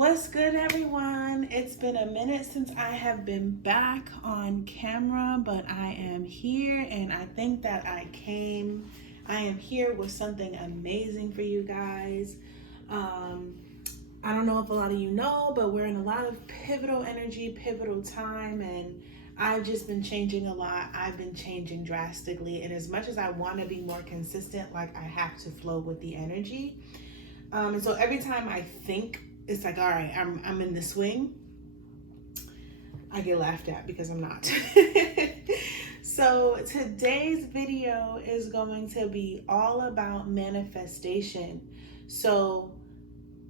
What's good, everyone? It's been a minute since I have been back on camera, but I am here, and I think that I am here with something amazing for you guys. I don't know if a lot of you know, but we're in a lot of pivotal energy, pivotal time, and I've just been changing a lot. I've been changing drastically, and as much as I want to be more consistent, like I have to flow with the energy. And so every time I think it's like, all right, I'm in the swing, I get laughed at because I'm not. So today's video is going to be all about manifestation. So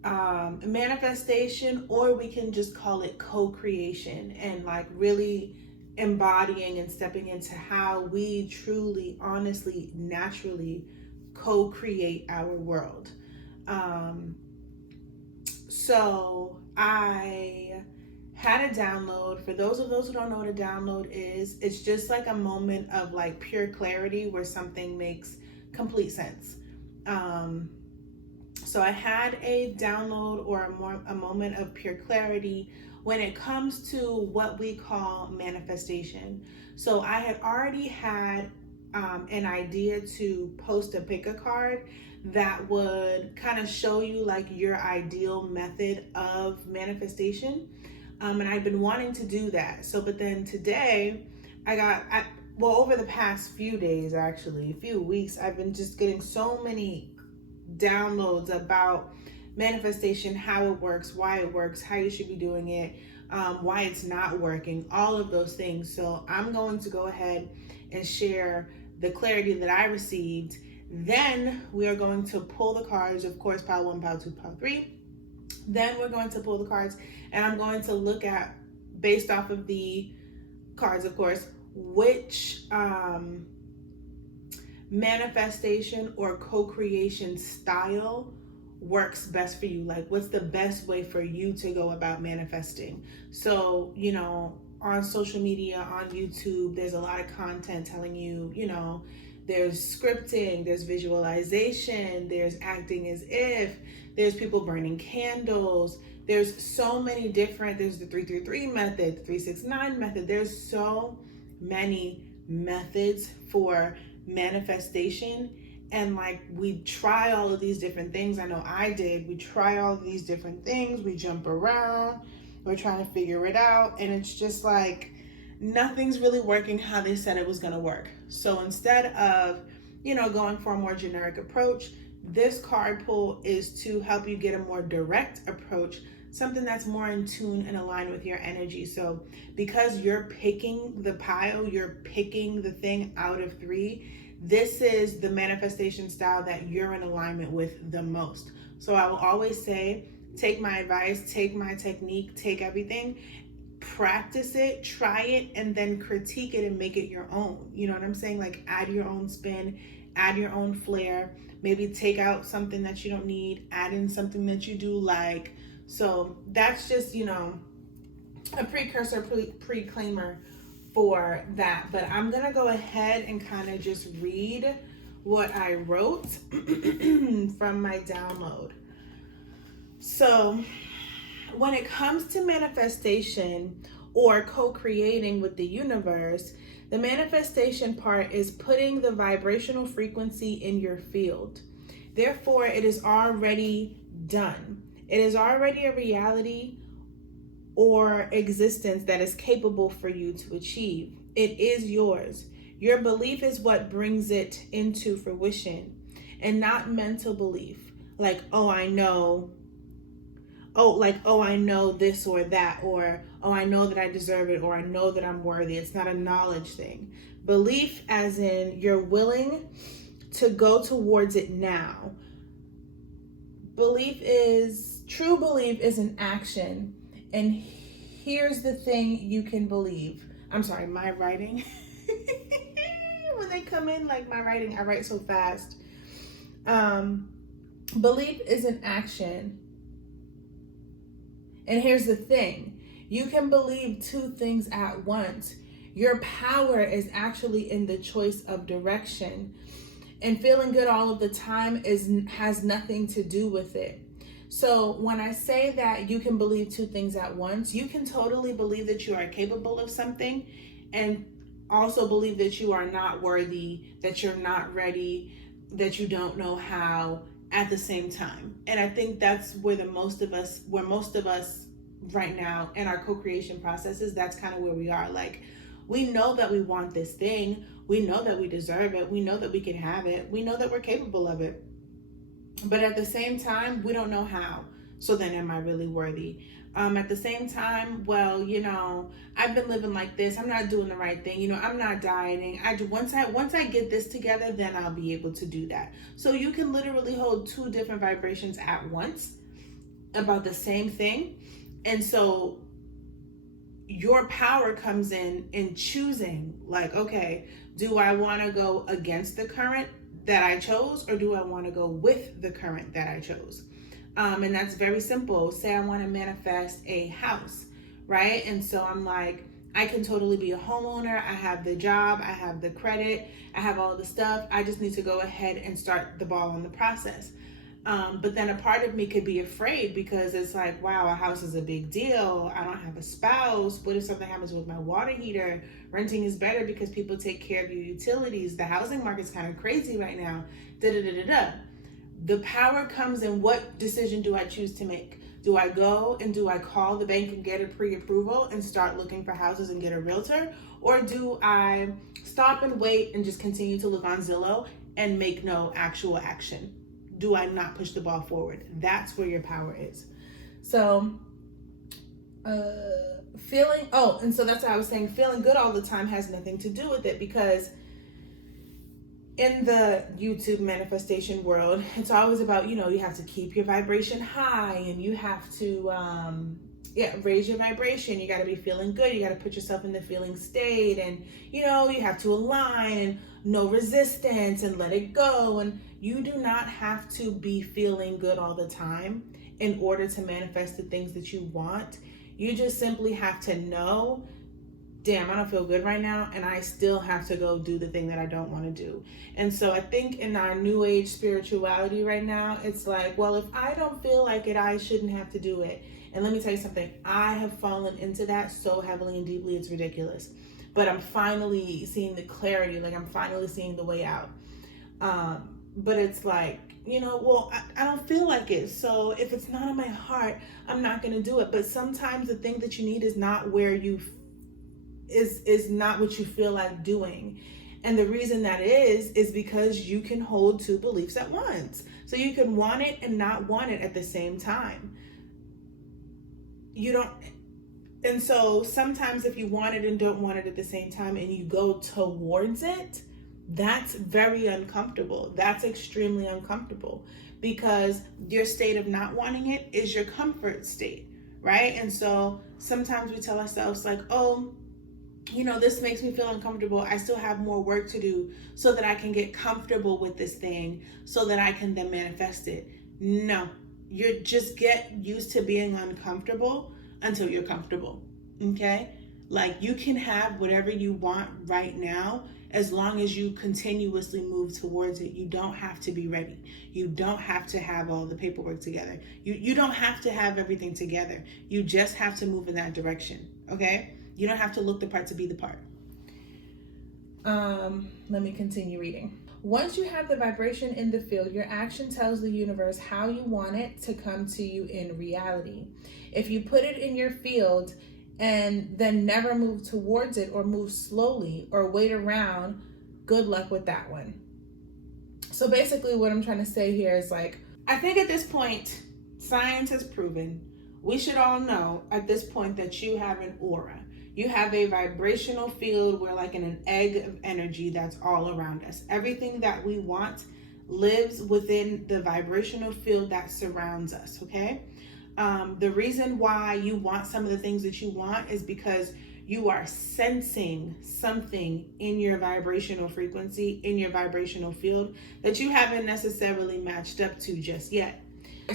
manifestation, or we can just call it co-creation, and like really embodying and stepping into how we truly, honestly, naturally co-create our world. So I had a download. For those of those who don't know what a download is, it's just like a moment of like pure clarity where something makes complete sense. So I had a download or a moment of pure clarity when it comes to what we call manifestation. So I had already had an idea to post a pick a card that would kind of show you like your ideal method of manifestation. And I've been wanting to do that. So, but then today over the past few days, actually, a few weeks, I've been just getting so many downloads about manifestation, how it works, why it works, how you should be doing it, why it's not working, all of those things. So I'm going to go ahead and share the clarity that I received. Then we are going to pull the cards, of course, pile 1, pile 2, pile 3. Then we're going to pull the cards, and I'm going to look at, based off of the cards, of course, which manifestation or co-creation style works best for you. Like, what's the best way for you to go about manifesting? So, on social media, on YouTube, there's a lot of content telling you, there's scripting, there's visualization, there's acting as if, there's people burning candles, there's so many different, there's the 333 method, the 369 method, there's so many methods for manifestation. And like, we try all of these different things. I know I did. We try all of these different things. We jump around. We're trying to figure it out. And it's just like, nothing's really working how they said it was going to work. So instead of, going for a more generic approach, this card pull is to help you get a more direct approach, something that's more in tune and aligned with your energy. So because you're picking the pile, you're picking the thing out of 3, this is the manifestation style that you're in alignment with the most. So I will always say, take my advice, take my technique, take everything, practice it, try it, and then critique it and make it your own. You know what I'm saying? Like, add your own spin, add your own flair, maybe take out something that you don't need, add in something that you do like. So that's just, a precursor, preclaimer for that. But I'm gonna go ahead and kind of just read what I wrote from my download. So when it comes to manifestation or co-creating with the universe, the manifestation part is putting the vibrational frequency in your field. Therefore, it is already done. It is already a reality or existence that is capable for you to achieve. It is yours. Your belief is what brings it into fruition, and not mental belief. Like, I know this or that, or, I know that I deserve it, or I know that I'm worthy. It's not a knowledge thing. Belief as in you're willing to go towards it now. True belief is an action. And here's the thing you can believe. I'm sorry, my writing. When they come in, like my writing, I write so fast. Belief is an action. And here's the thing. You can believe 2 things at once. Your power is actually in the choice of direction. And feeling good all of the time has nothing to do with it. So when I say that you can believe two things at once, you can totally believe that you are capable of something and also believe that you are not worthy, that you're not ready, that you don't know how at the same time. And I think that's where most of us right now in our co-creation processes, that's kind of where we are. Like, we know that we want this thing, we know that we deserve it, we know that we can have it, we know that we're capable of it, but at the same time we don't know how. So then, am I really worthy? At the same time, well, I've been living like this, I'm not doing the right thing, I'm not dieting. Once I get this together, then I'll be able to do that. So you can literally hold two different vibrations at once about the same thing. And so your power comes in choosing, like, okay, do I want to go against the current that I chose, or do I want to go with the current that I chose? And that's very simple. Say I want to manifest a house, right? And so I'm like, I can totally be a homeowner. I have the job, I have the credit, I have all the stuff. I just need to go ahead and start the ball on the process. But then a part of me could be afraid, because it's like, wow, a house is a big deal. I don't have a spouse. What if something happens with my water heater? Renting is better because people take care of your utilities. The housing market's kind of crazy right now. Da da da da da. The power comes in, what decision do I choose to make? Do I go and do I call the bank and get a pre-approval and start looking for houses and get a realtor? Or do I stop and wait and just continue to look on Zillow and make no actual action? Do I not push the ball forward? That's where your power is. So, and so that's why I was saying feeling good all the time has nothing to do with it, because in the YouTube manifestation world, it's always about, you have to keep your vibration high, and you have to, raise your vibration. You got to be feeling good. You got to put yourself in the feeling state, and, you have to align, and no resistance, and let it go. And you do not have to be feeling good all the time in order to manifest the things that you want. You just simply have to know, damn, I don't feel good right now, and I still have to go do the thing that I don't want to do. And so I think in our new age spirituality right now, it's like, well, if I don't feel like it, I shouldn't have to do it. And let me tell you something, I have fallen into that so heavily and deeply, it's ridiculous. But I'm finally seeing the clarity, like I'm finally seeing the way out. But it's like, well, I don't feel like it. So if it's not in my heart, I'm not going to do it. But sometimes the thing that you need is not where you is not what you feel like doing. And the reason that is because you can hold two beliefs at once. So you can want it and not want it at the same time. And so sometimes if you want it and don't want it at the same time, and you go towards it, that's very uncomfortable. That's extremely uncomfortable, because your state of not wanting it is your comfort state, right? And so sometimes we tell ourselves like, oh, this makes me feel uncomfortable. I still have more work to do so that I can get comfortable with this thing so that I can then manifest it. No, you just get used to being uncomfortable until you're comfortable, okay? Like, you can have whatever you want right now as long as you continuously move towards it. You don't have to be ready. You don't have to have all the paperwork together. You don't have to have everything together. You just have to move in that direction, okay? You don't have to look the part to be the part. Let me continue reading. Once you have the vibration in the field, your action tells the universe how you want it to come to you in reality. If you put it in your field and then never move towards it, or move slowly, or wait around, good luck with that one. So basically what I'm trying to say here is, like, I think at this point, science has proven, we should all know at this point, that you have an aura. You have a vibrational field. We're like in an egg of energy that's all around us. Everything that we want lives within the vibrational field that surrounds us, okay? The reason why you want some of the things that you want is because you are sensing something in your vibrational frequency, in your vibrational field, that you haven't necessarily matched up to just yet.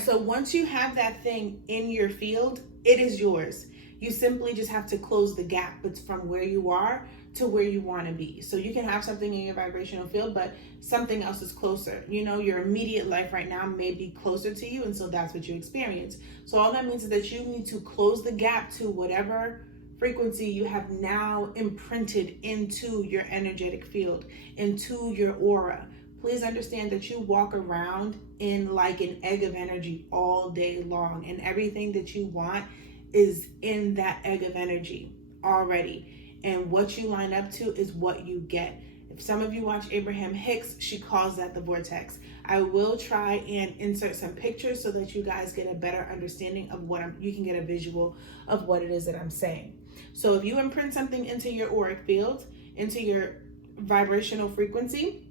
So once you have that thing in your field, it is yours. You simply just have to close the gap from where you are to where you want to be. So you can have something in your vibrational field, but something else is closer. Your immediate life right now may be closer to you, and so that's what you experience. So all that means is that you need to close the gap to whatever frequency you have now imprinted into your energetic field, into your aura. Please understand that you walk around in like an egg of energy all day long, and everything that you want is in that egg of energy already. And what you line up to is what you get. If some of you watch Abraham Hicks, she calls that the vortex. I will try and insert some pictures so that you guys get a better understanding of you can get a visual of what it is that I'm saying. So if you imprint something into your auric field, into your vibrational frequency,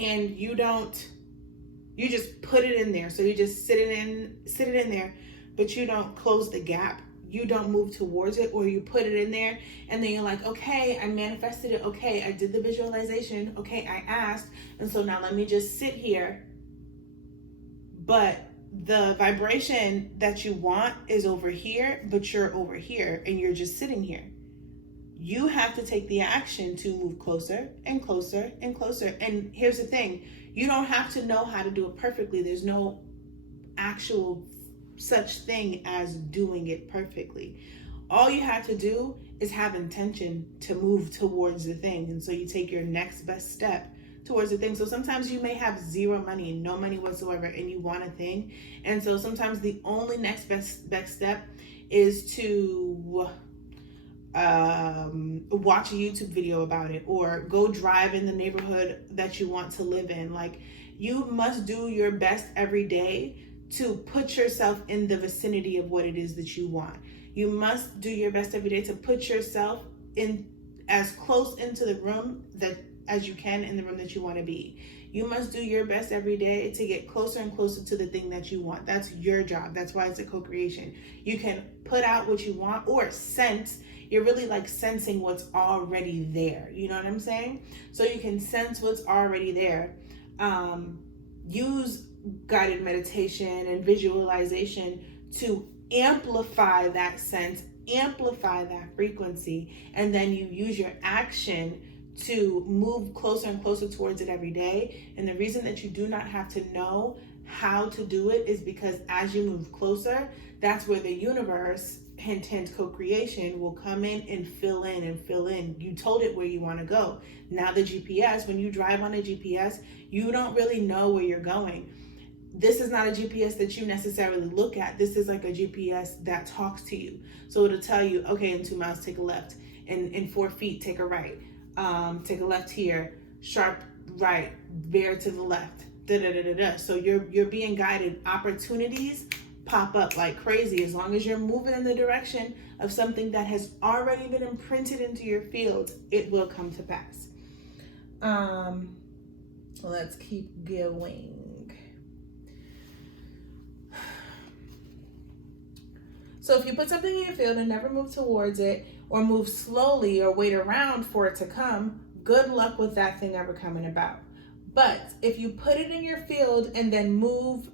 and you just put it in there. So you just sit it in there, but you don't close the gap. You don't move towards it, or you put it in there and then you're like, okay, I manifested it. Okay, I did the visualization. Okay, I asked. And so now let me just sit here. But the vibration that you want is over here, but you're over here and you're just sitting here. You have to take the action to move closer and closer and closer. And here's the thing, you don't have to know how to do it perfectly. There's no actual such thing as doing it perfectly. All you have to do is have intention to move towards the thing. And so you take your next best step towards the thing. So sometimes you may have zero money, no money whatsoever, and you want a thing. And so sometimes the only next best step is to watch a YouTube video about it, or go drive in the neighborhood that you want to live in. Like, you must do your best every day to put yourself in the vicinity of what it is that you want. You must do your best every day to put yourself in as close into the room as you can, in the room that you want to be. You must do your best every day to get closer and closer to the thing that you want. That's your job. That's why it's a co-creation. You can put out what you want, or sense. You're really like sensing what's already there. You know what I'm saying? So you can sense what's already there. Use guided meditation and visualization to amplify that sense, amplify that frequency, and then you use your action to move closer and closer towards it every day. And the reason that you do not have to know how to do it is because as you move closer, that's where the universe, hint, hint, co-creation, will come in and fill in. You told it where you want to go. Now the GPS, when you drive on a GPS, you don't really know where you're going. This is not a GPS that you necessarily look at. This is like a GPS that talks to you. So it'll tell you, okay, in 2 miles, take a left. In 4 feet, take a right. Take a left here, sharp right, bear to the left. So you're being guided. Opportunities pop up like crazy as long as you're moving in the direction of something that has already been imprinted into your field. It will come to pass. Let's keep going. So if you put something in your field and never move towards it, or move slowly, or wait around for it to come, good luck with that thing ever coming about. But if you put it in your field and then move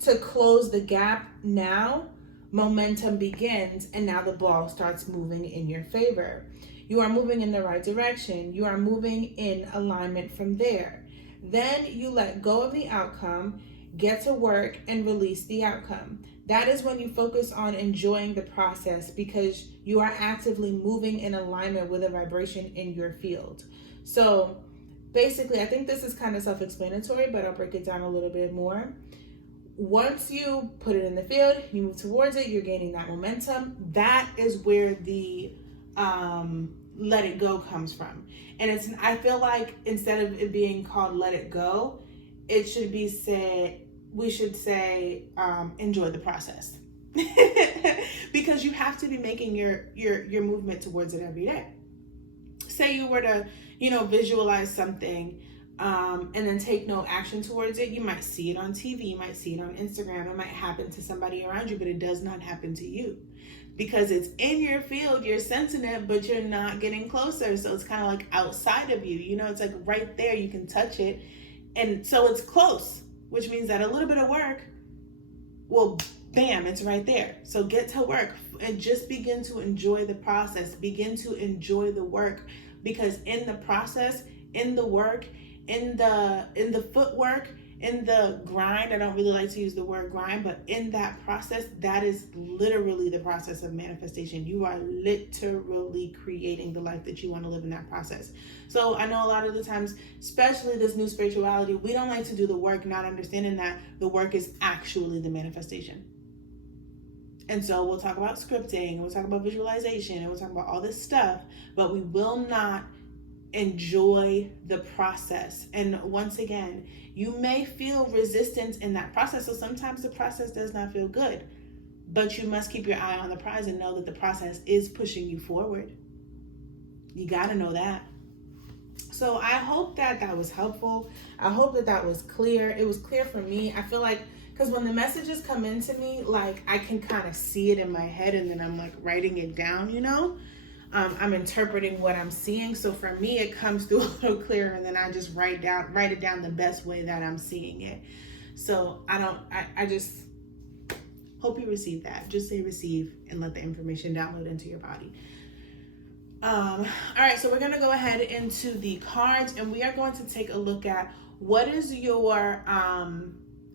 to close the gap now, momentum begins, and now the ball starts moving in your favor. You are moving in the right direction. You are moving in alignment from there. Then you let go of the outcome, get to work, and release the outcome. That is when you focus on enjoying the process, because you are actively moving in alignment with a vibration in your field. So basically, I think this is kind of self-explanatory, but I'll break it down a little bit more. Once you put it in the field, you move towards it, you're gaining that momentum. That is where the let it go comes from. And I feel like instead of it being called let it go, it should be said, we should say, enjoy the process. Because you have to be making your movement towards it every day. Say you were to, visualize something, and then take no action towards it. You might see it on TV, you might see it on Instagram, it might happen to somebody around you, but it does not happen to you. Because it's in your field, you're sensing it, but you're not getting closer. So it's kind of like outside of you, it's like right there, you can touch it. And so it's close, which means that a little bit of work will bam, it's right there. So get to work and just begin to enjoy the process. Begin to enjoy the work, because in the process, in the work, in the footwork, in the grind, I don't really like to use the word grind, but in that process, that is literally the process of manifestation. You are literally creating the life that you want to live in that process. So I know a lot of the times, especially this new spirituality, we don't like to do the work, not understanding that the work is actually the manifestation. And so we'll talk about scripting, and we'll talk about visualization, and we'll talk about all this stuff, but we will not enjoy the process. And once again, you may feel resistance in that process. So sometimes the process does not feel good, but you must keep your eye on the prize and know that the process is pushing you forward. You got to know that. So I hope that that was helpful. I hope that that was clear. It was clear for me. I feel like, because when the messages come into me, like I can kind of see it in my head, and then I'm like writing it down, you know? I'm interpreting what I'm seeing. So for me, it comes through a little clearer, and then I just write it down the best way that I'm seeing it. So I just hope you receive that. Just say receive and let the information download into your body. All right, so we're going to go ahead into the cards, and we are going to take a look at what is your,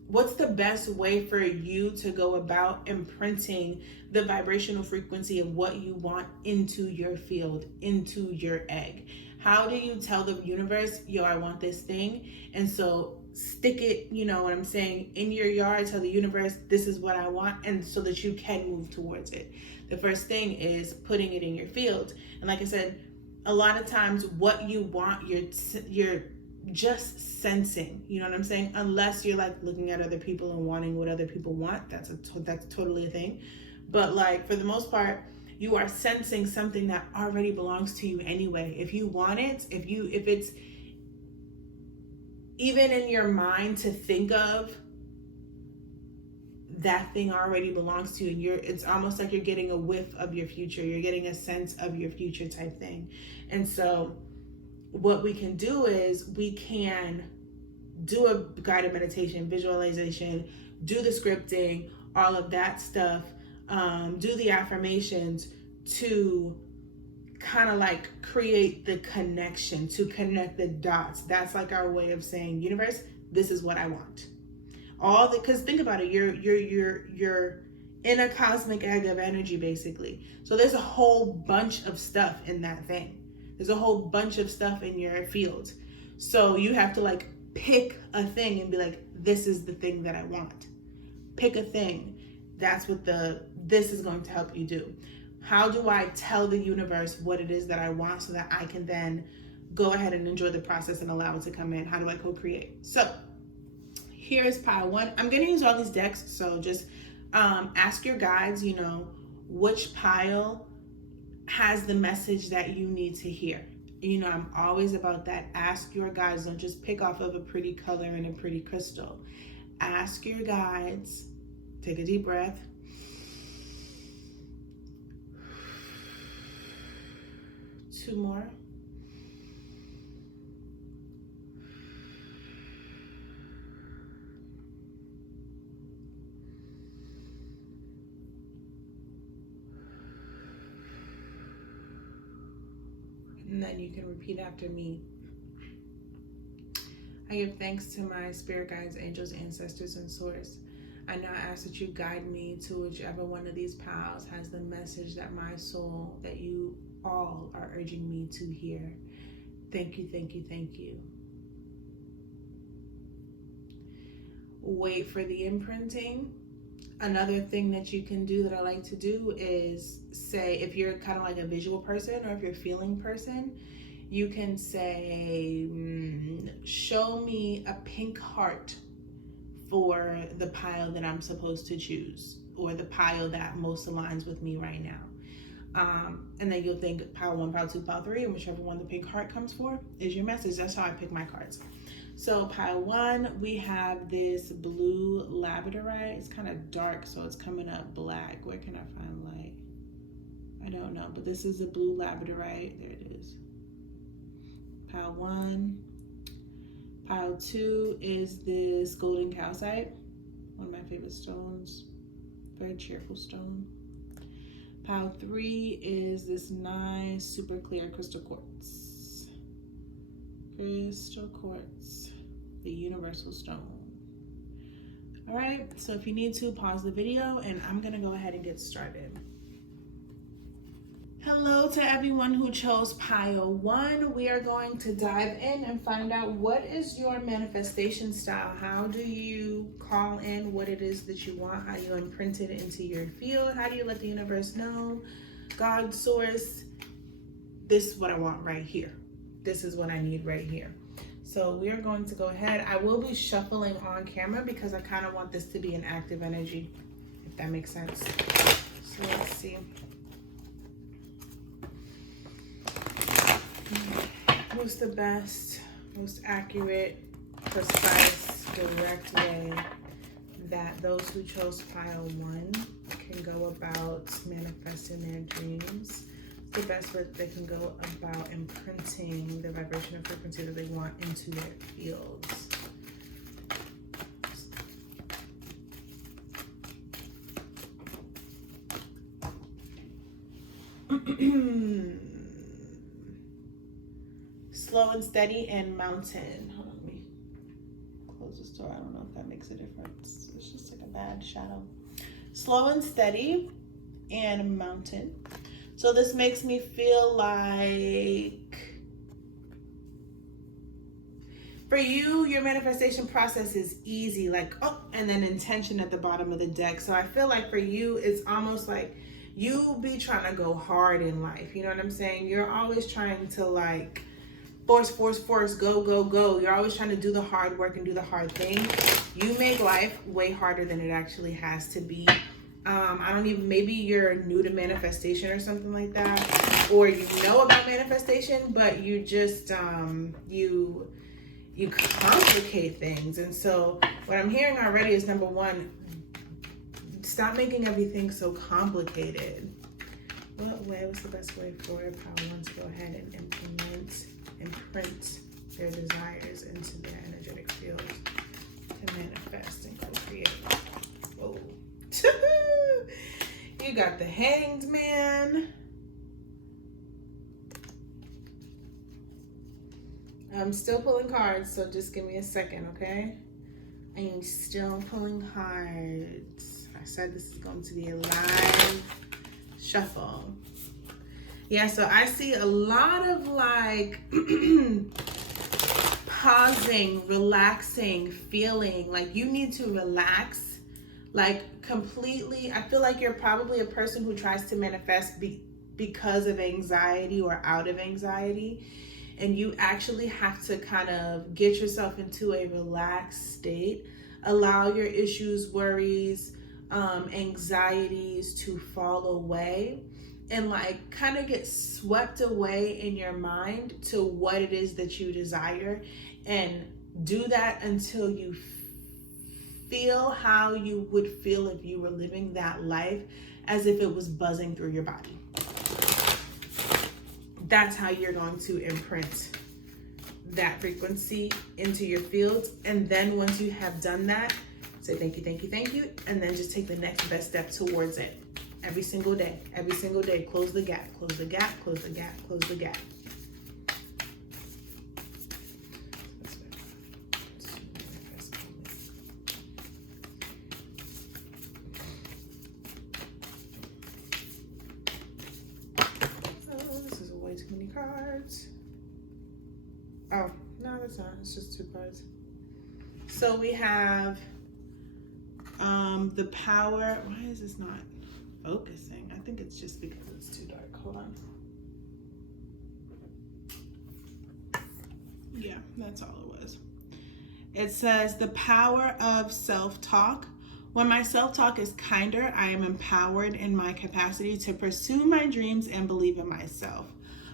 what's the best way for you to go about imprinting the vibrational frequency of what you want into your field, into your egg. How do you tell the universe, yo, I want this thing? And so stick it, you know what I'm saying, in your yard, tell the universe, this is what I want, and so that you can move towards it. The first thing is putting it in your field. And like I said, a lot of times what you want, you're just sensing, you know what I'm saying? Unless you're like looking at other people and wanting what other people want, that's totally a thing. But like for the most part, you are sensing something that already belongs to you anyway. If you want it, if it's even in your mind to think of, that thing already belongs to you, and it's almost like you're getting a whiff of your future. You're getting a sense of your future type thing. And so what we can do is we can do a guided meditation, visualization, do the scripting, all of that stuff, do the affirmations to kind of like create the connection, to connect the dots. That's like our way of saying, universe, this is what I want. Because think about it, you're in a cosmic egg of energy, basically. So there's a whole bunch of stuff in that thing. There's a whole bunch of stuff in your field. So you have to like pick a thing and be like, this is the thing that I want. Pick a thing. That's what this is going to help you do. How do I tell the universe what it is that I want so that I can then go ahead and enjoy the process and allow it to come in? How do I co-create? So here is pile one. I'm going to use all these decks. So just ask your guides, you know, which pile has the message that you need to hear. You know, I'm always about that. Ask your guides. Don't just pick off of a pretty color and a pretty crystal. Ask your guides. Take a deep breath. Two more. And then you can repeat after me. I give thanks to my spirit guides, angels, ancestors, and source. I now ask that you guide me to whichever one of these piles has the message that my soul, that you all are urging me to hear. Thank you, thank you, thank you. Wait for the imprinting. Another thing that you can do that I like to do is say, if you're kind of like a visual person or if you're a feeling person, you can say, show me a pink heart for the pile that I'm supposed to choose, or the pile that most aligns with me right now. And then you'll think pile one, pile two, pile three, and whichever one the pink heart comes for is your message. That's how I pick my cards. So pile one, we have this blue labradorite. It's kind of dark, so it's coming up black. Where can I find light? I don't know, but this is a blue labradorite. There it is. Pile one. Pile two is this golden calcite, one of my favorite stones. Very cheerful stone. Pile 3 is this nice, super clear crystal quartz. Crystal quartz, the universal stone. All right, so if you need to, pause the video and I'm gonna go ahead and get started. Hello to everyone who chose pile 1. We are going to dive in and find out what is your manifestation style. How do you call in what it is that you want? How do you imprint it into your field? How do you let the universe know? God, source, this is what I want right here. This is what I need right here. So we are going to go ahead. I will be shuffling on camera because I kind of want this to be an active energy, if that makes sense. So let's see. What's the best, most accurate, precise, direct way that those who chose pile 1 can go about manifesting their dreams? The best way that they can go about imprinting the vibration and frequency that they want into their fields. Slow and steady and mountain. Hold on, let me close this door. I don't know if that makes a difference. It's just like a bad shadow. Slow and steady and mountain. So this makes me feel like for you, your manifestation process is easy, like, oh, and then intention at the bottom of the deck. So I feel like for you, it's almost like you be trying to go hard in life. You know what I'm saying? You're always trying to like force, go. You're always trying to do the hard work and do the hard thing. You make life way harder than it actually has to be. I don't even, maybe you're new to manifestation or something like that, or you know about manifestation, but you just, you complicate things. And so what I'm hearing already is, number 1, stop making everything so complicated. What's the best way for pile 1 to go ahead and imprint their desires into their energetic field to manifest and co-create? Whoa. You got the Hanged Man. I'm still pulling cards, so just give me a second, okay? I am still pulling cards. I said this is going to be a live shuffle. Yeah, so I see a lot of like pausing, relaxing, feeling like you need to relax, like completely. I feel like you're probably a person who tries to manifest because of anxiety or out of anxiety. And you actually have to kind of get yourself into a relaxed state, allow your issues, worries, anxieties to fall away, and like kind of get swept away in your mind to what it is that you desire, and do that until you feel how you would feel if you were living that life as if it was buzzing through your body. That's how you're going to imprint that frequency into your field. And then once you have done that, say thank you, and then just take the next best step towards it. Every single day, close the gap, close the gap, close the gap, close the gap. Oh, this is way too many cards. Oh, no, that's not, it's just 2 cards. So we have the power. Why is this not focusing? I think it's just because it's too dark. Hold on. Yeah, that's all it was. It says the power of self-talk. When my self-talk is kinder, I am empowered in my capacity to pursue my dreams and believe in myself,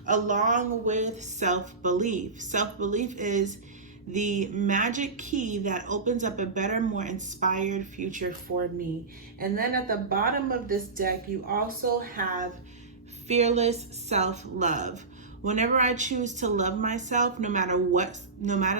along with self-belief. Self-belief is the magic key that opens up a better, more inspired future for me. And then at the bottom of this deck, you also have fearless self-love, Whenever I choose to love myself, no matter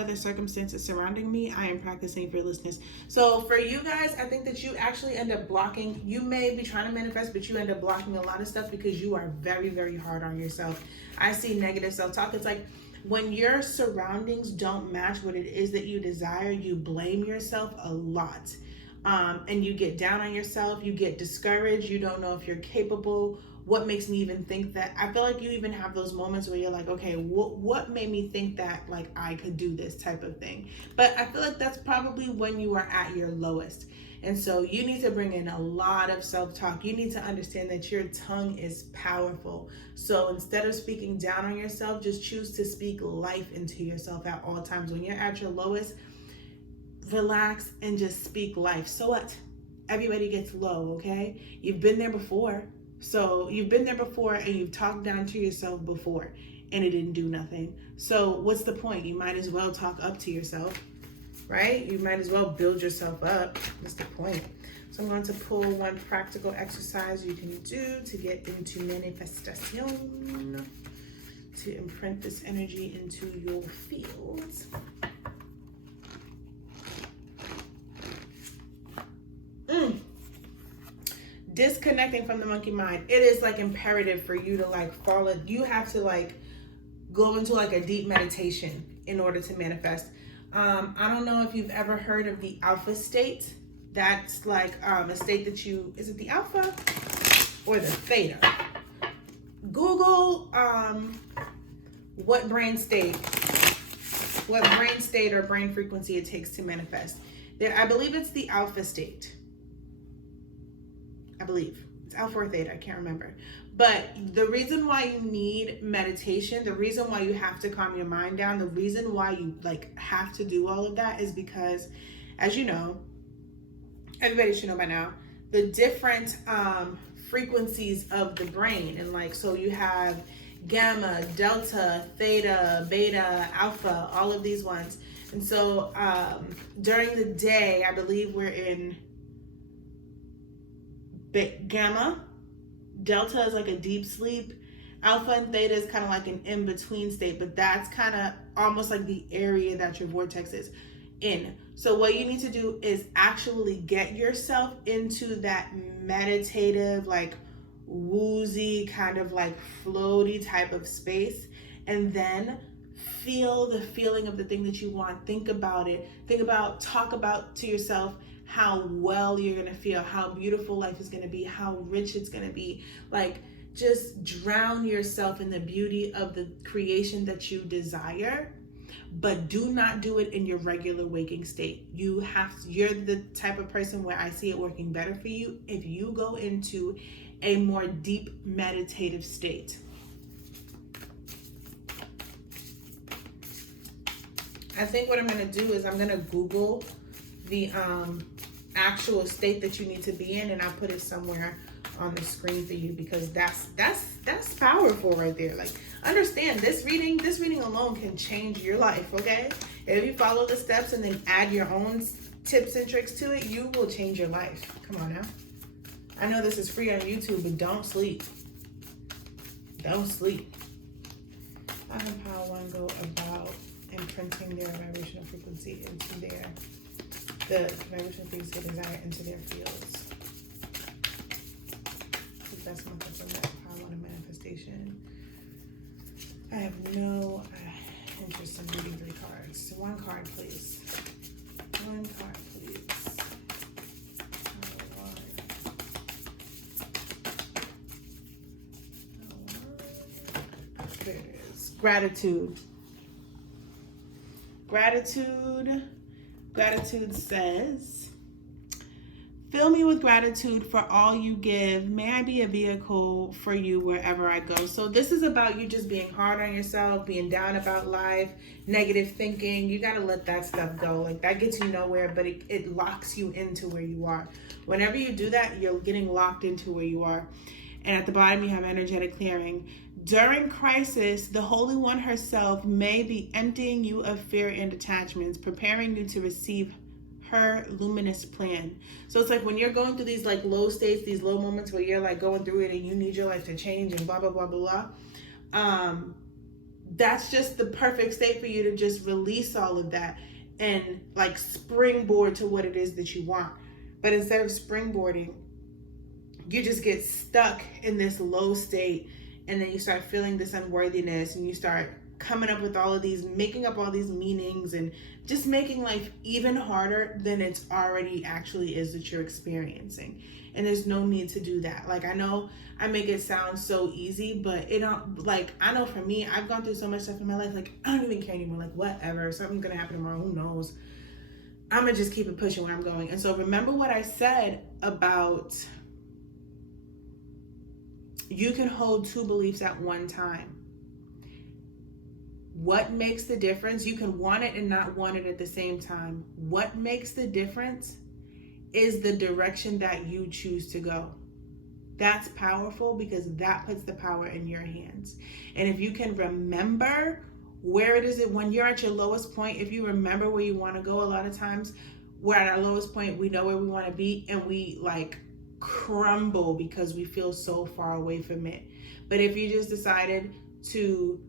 the circumstances surrounding me, I am practicing fearlessness. So for you guys, I think that you actually end up blocking. You may be trying to manifest, but you end up blocking a lot of stuff because you are very, very hard on yourself. I see negative self-talk. It's like when your surroundings don't match what it is that you desire, you blame yourself a lot. And you get down on yourself, you get discouraged, you don't know if you're capable. What makes me even think that? I feel like you even have those moments where you're like, okay, what made me think that like I could do this type of thing? But I feel like that's probably when you are at your lowest. And so you need to bring in a lot of self-talk. You need to understand that your tongue is powerful. So instead of speaking down on yourself, just choose to speak life into yourself at all times. When you're at your lowest, relax and just speak life. So what? Everybody gets low, okay? You've been there before. So you've been there before and you've talked down to yourself before and it didn't do nothing. So what's the point? You might as well talk up to yourself, right? You might as well build yourself up. What's the point? So I'm going to pull one practical exercise you can do to get into manifestation, to imprint this energy into your fields. Disconnecting from the monkey mind. It is like imperative for you to like follow. You have to like go into like a deep meditation in order to manifest. I don't know if you've ever heard of the alpha state. That's like a state that is it the alpha or the theta? Google what brain state or brain frequency it takes to manifest. I believe it's the alpha state. I believe it's alpha or theta, I can't remember. But the reason why you need meditation, the reason why you have to calm your mind down, the reason why you like have to do all of that is because, as you know, everybody should know by now, the different frequencies of the brain. And like, so you have gamma, delta, theta, beta, alpha, all of these ones. And so during the day, I believe we're in gamma. Delta is like a deep sleep. Alpha and theta is kind of like an in-between state, but that's kind of almost like the area that your vortex is in. So what you need to do is actually get yourself into that meditative, like woozy, kind of like floaty type of space, and then feel the feeling of the thing that you want. Think about it. Talk about to yourself how well you're gonna feel, how beautiful life is gonna be, how rich it's gonna be. Like, just drown yourself in the beauty of the creation that you desire, but do not do it in your regular waking state. You're the type of person where I see it working better for you if you go into a more deep meditative state. I think what I'm gonna do is I'm gonna Google the actual state that you need to be in, and I'll put it somewhere on the screen for you, because that's powerful right there. Like, understand, this reading alone can change your life, okay? If you follow the steps and then add your own tips and tricks to it, you will change your life. Come on now. I know this is free on YouTube, but don't sleep. Don't sleep. How one go about imprinting their vibrational frequency into the vibrational frequency desire into their fields. That's my question. Power on a manifestation. I have no interest in reading 3 cards. One card, please. One card, please. There it is. Gratitude. Gratitude says, fill me with gratitude for all you give. May I be a vehicle for you wherever I go. So this is about you just being hard on yourself, being down about life, negative thinking. You got to let that stuff go. Like, that gets you nowhere, but it locks you into where you are. Whenever you do that, you're getting locked into where you are. And at the bottom, you have energetic clearing. During crisis, the Holy One herself may be emptying you of fear and attachments, preparing you to receive her luminous plan. So it's like when you're going through these like low states, these low moments where you're like going through it and you need your life to change and blah, blah, blah, blah, blah. that's just the perfect state for you to just release all of that and like springboard to what it is that you want. But instead of springboarding, you just get stuck in this low state, and then you start feeling this unworthiness, and you start coming up with all of these, making up all these meanings, and just making life even harder than it's already actually is that you're experiencing. And there's no need to do that. Like, I know I make it sound so easy, but it don't, like, I know for me, I've gone through so much stuff in my life, like, I don't even care anymore. Like, whatever, something's gonna happen tomorrow, who knows? I'm gonna just keep it pushing where I'm going. And so remember what I said about you can hold two beliefs at one time. What makes the difference? You can want it and not want it at the same time. What makes the difference is the direction that you choose to go. That's powerful, because that puts the power in your hands. And if you can remember where it is, when you're at your lowest point, if you remember where you want to go, a lot of times we're at our lowest point, we know where we want to be, and we like crumble because we feel so far away from it. But if you just decided to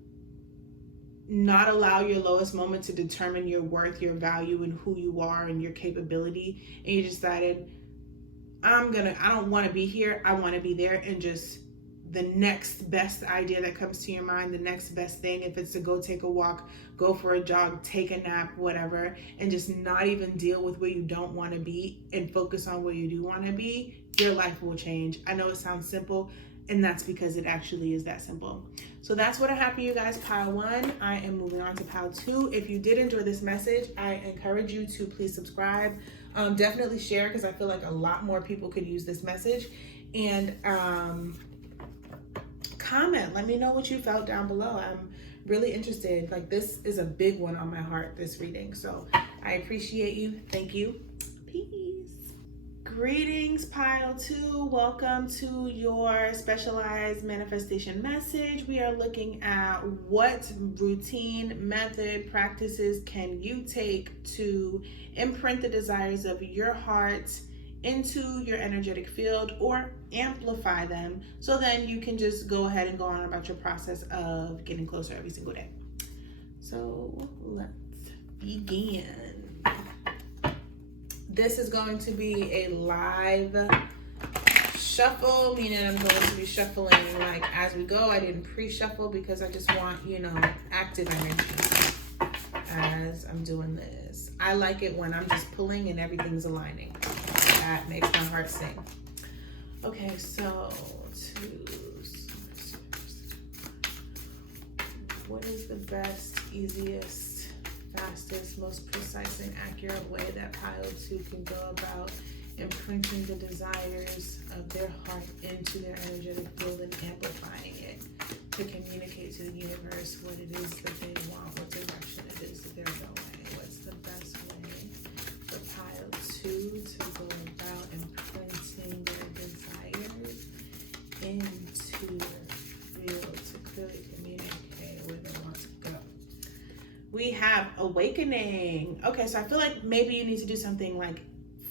not allow your lowest moment to determine your worth, your value, and who you are and your capability, and you decided, I don't want to be here, I want to be there, and just the next best idea that comes to your mind, the next best thing, if it's to go take a walk, go for a jog, take a nap, whatever, and just not even deal with where you don't want to be and focus on where you do want to be, your life will change. I know it sounds simple, and that's because it actually is that simple. So that's what I have for you guys, pile 1. I am moving on to pile 2. If you did enjoy this message, I encourage you to please subscribe. Definitely share, because I feel like a lot more people could use this message. And comment, let me know what you felt down below. I'm really interested. Like, this is a big one on my heart, this reading. So I appreciate you. Thank you. Peace. Greetings, pile 2. Welcome to your specialized manifestation message. We are looking at what routine, method, practices can you take to imprint the desires of your heart into your energetic field, or amplify them, so then you can just go ahead and go on about your process of getting closer every single day. So let's begin. This is going to be a live shuffle, meaning I'm going to be shuffling like as we go. I didn't pre-shuffle because I just want, active energy as I'm doing this. I like it when I'm just pulling and everything's aligning. That makes my heart sing. Okay, so what is the best, easiest, fastest, most precise and accurate way that pile 2 can go about imprinting the desires of their heart into their energetic field and amplifying it to communicate to the universe what it is that they want, what direction it is that they're going? What's the best way for pile 2 to go about imprinting their desires into their field to clearly communicate where they want to go? We have awakening. Okay, so I feel like maybe you need to do something like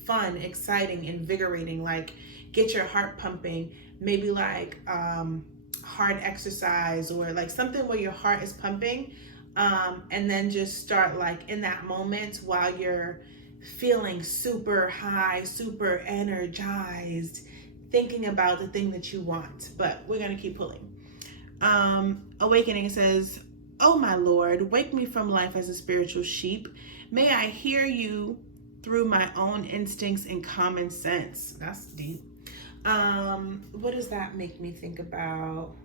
fun, exciting, invigorating, like get your heart pumping, maybe like hard exercise, or like something where your heart is pumping, and then just start like in that moment while you're feeling super high, super energized, thinking about the thing that you want. But we're gonna keep pulling. Awakening says, "Oh my Lord, wake me from life as a spiritual sheep. May I hear you through my own instincts and common sense." That's deep. What does that make me think about?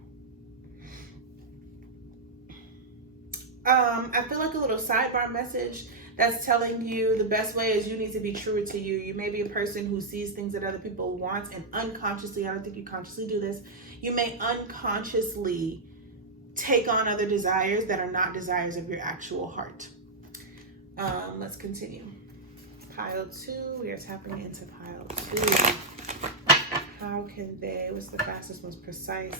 I feel like a little sidebar message that's telling you the best way is you need to be true to you. You may be a person who sees things that other people want, and unconsciously, I don't think you consciously do this, you may unconsciously take on other desires that are not desires of your actual heart. Let's continue. Pile 2, we are tapping into pile 2. How can they, what's the fastest, most precise,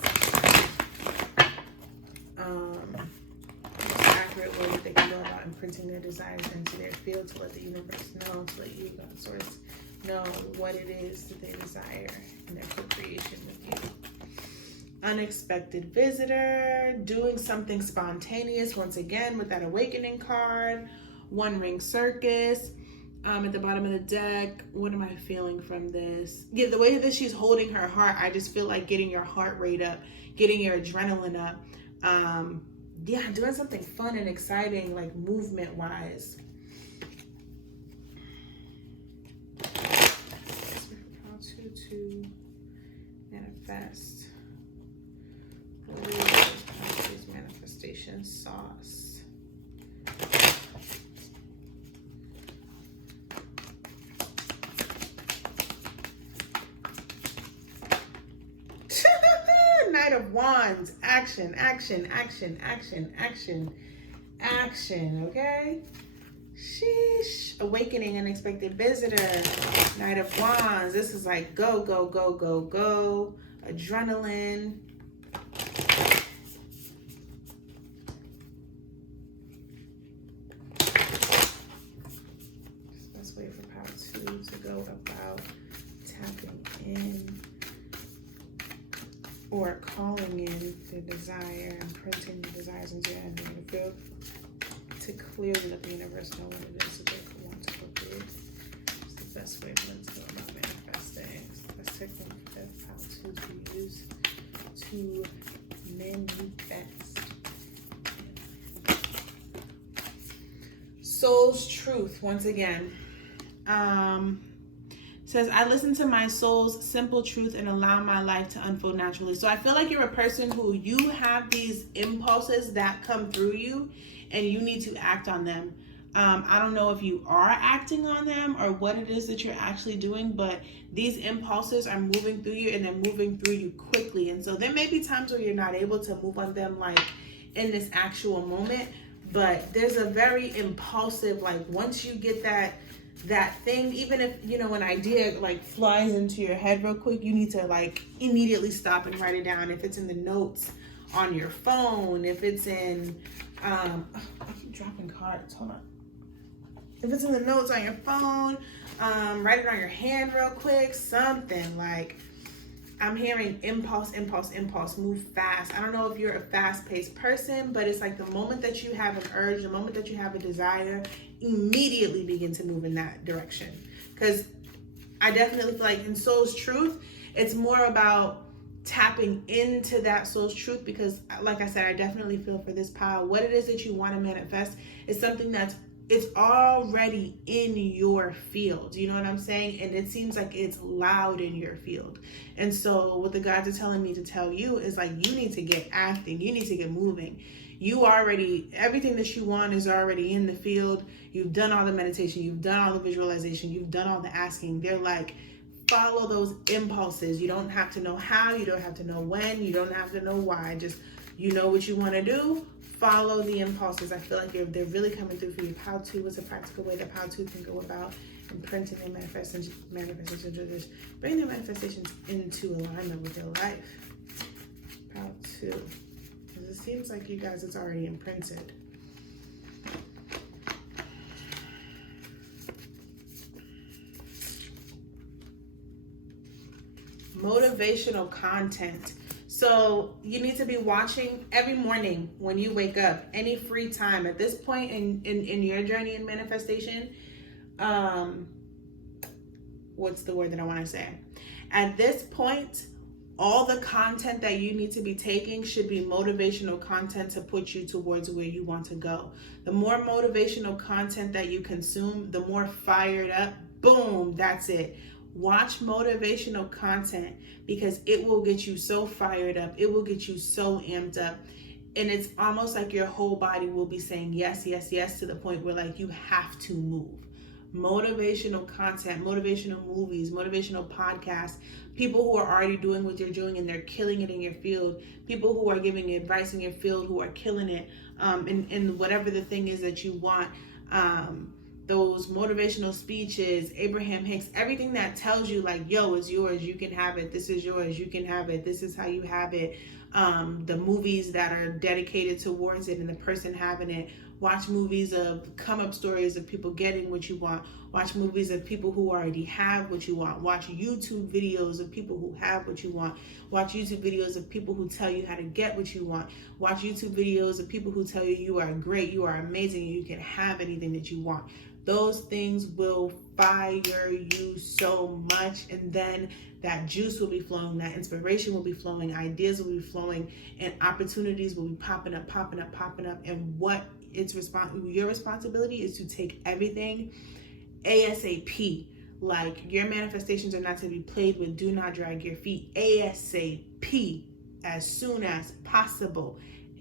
most accurate way that they can go about imprinting their desires into their field to let the universe know, to let you, God Source, know what it is that they desire in their co-creation with you? unexpected visitor, doing something spontaneous, once again with that awakening card, one ring circus. At the bottom of the deck, what am I feeling from this? Yeah, the way that she's holding her heart, I just feel like getting your heart rate up, getting your adrenaline up. Yeah, doing something fun and exciting, like movement wise. How to manifest. Please, manifestation sauce. Knight of Wands. Action, action, action, action, action, action. Okay? Sheesh. Awakening, unexpected visitor. Knight of Wands. This is like go, go, go, go, go. Adrenaline. Best way for Power 2 to go about tapping in or calling in the desire and printing the desires into your energy field to clearly let the universe know what it is that they want to co-create. It's the best way for them to go about manifesting. So let's take them for how to use to manifest. Soul's truth, once again. Says, I listen to my soul's simple truth and allow my life to unfold naturally. So I feel like you're a person who you have these impulses that come through you and you need to act on them. I don't know if you are acting on them or what it is that you're actually doing, but these impulses are moving through you and they're moving through you quickly. And so there may be times where you're not able to move on them like in this actual moment, but there's a very impulsive, like once you get that thing, even if an idea like flies into your head real quick, you need to like immediately stop and write it down. If it's in the notes on your phone, if it's in I keep dropping cards, hold on. If it's in the notes on your phone, write it on your hand real quick, something. Like I'm hearing impulse, move fast. I don't know if you're a fast-paced person, but it's like the moment that you have an urge, the moment that you have a desire, immediately begin to move in that direction. Because I definitely feel like in Soul's Truth, it's more about tapping into that soul's truth, because like I said, I definitely feel for this power, what it is that you want to manifest is something it's already in your field. You know what I'm saying? And it seems like it's loud in your field. And so what the guides are telling me to tell you is like, you need to get acting. You need to get moving. Everything that you want is already in the field. You've done all the meditation. You've done all the visualization. You've done all the asking. They're like, follow those impulses. You don't have to know how. You don't have to know when. You don't have to know why. Just, you know what you want to do. Follow the impulses. I feel like they're really coming through for you. How to is a practical way that how to can go about imprinting their manifestations, just bring their manifestations into alignment with your life. How to, because it seems like you guys, it's already imprinted. Motivational content. So you need to be watching every morning when you wake up, any free time. At this point in your journey in manifestation, what's the word that I want to say? At this point, all the content that you need to be taking should be motivational content to put you towards where you want to go. The more motivational content that you consume, the more fired up, boom, that's it. Watch motivational content because it will get you so fired up. It will get you so amped up. And it's almost like your whole body will be saying yes, yes, yes, to the point where like you have to move. Motivational content, motivational movies, motivational podcasts, people who are already doing what you're doing and they're killing it in your field, people who are giving advice in your field who are killing it in whatever the thing is that you want. Those motivational speeches, Abraham Hicks, everything that tells you like, yo, it's yours, you can have it, this is yours, you can have it, this is how you have it. The movies that are dedicated towards it and the person having it, Watch movies of come up stories of people getting what you want. Watch movies of people who already have what you want. Watch YouTube videos of people who have what you want. Watch YouTube videos of people who tell you how to get what you want. Watch YouTube videos of people who tell you you are great, you are amazing, and you can have anything that you want. Those things will fire you so much, and then that juice will be flowing, that inspiration will be flowing, ideas will be flowing, and opportunities will be popping up. And what your responsibility is to take everything ASAP. Like, your manifestations are not to be played with. Do not drag your feet. ASAP, as soon as possible.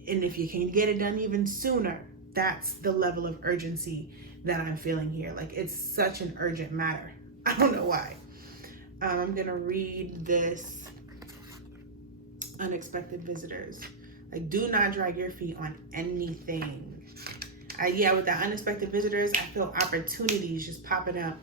And if you can get it done even sooner, that's the level of urgency that I'm feeling here. Like, it's such an urgent matter. I don't know why. I'm gonna read this unexpected visitors. Like, do not drag your feet on anything. With the unexpected visitors, I feel opportunities just popping up.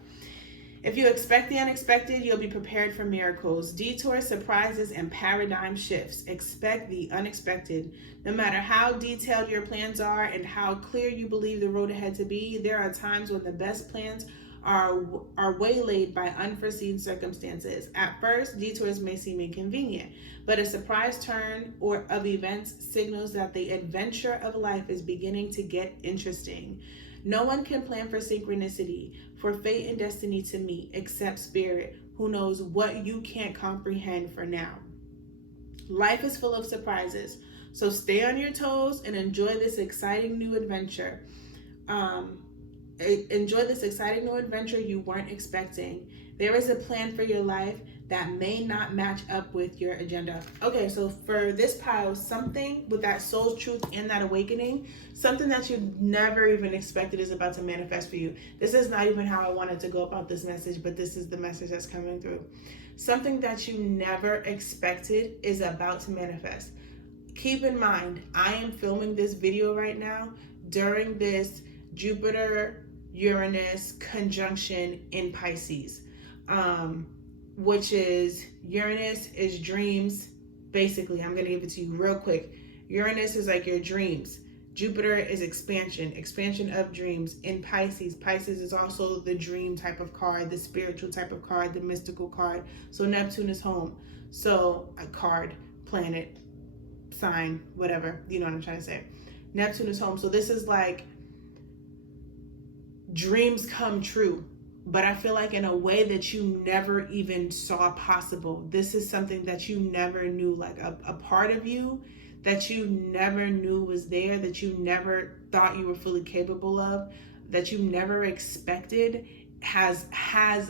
If you expect the unexpected, you'll be prepared for miracles, detours, surprises, and paradigm shifts. Expect the unexpected. No matter how detailed your plans are and how clear you believe the road ahead to be, there are times when the best plans are waylaid by unforeseen circumstances. At first, detours may seem inconvenient, but a surprise turn of events signals that the adventure of life is beginning to get interesting. No one can plan for synchronicity, for fate and destiny to meet, except spirit, who knows what you can't comprehend for now. Life is full of surprises, so stay on your toes and enjoy this exciting new adventure. Enjoy this exciting new adventure you weren't expecting. There is a plan for your life that may not match up with your agenda. Okay, so for this pile, something with that soul's truth and that awakening, something that you never even expected is about to manifest for you. This is not even how I wanted to go about this message, but this is the message that's coming through. Something that you never expected is about to manifest. Keep in mind, I am filming this video right now during this Jupiter-Uranus conjunction in Pisces, which is Uranus is dreams. Basically, I'm going to give it to you real quick. Uranus is like your dreams. Jupiter is expansion of dreams. In Pisces, Pisces is also the dream type of card, the spiritual type of card, the mystical card. So Neptune is home. So a card, planet, sign, whatever, you know what I'm trying to say. Neptune is home. So this is like dreams come true, but I feel like in a way that you never even saw possible. This is something that you never knew, like a part of you that you never knew was there, that you never thought you were fully capable of, that you never expected has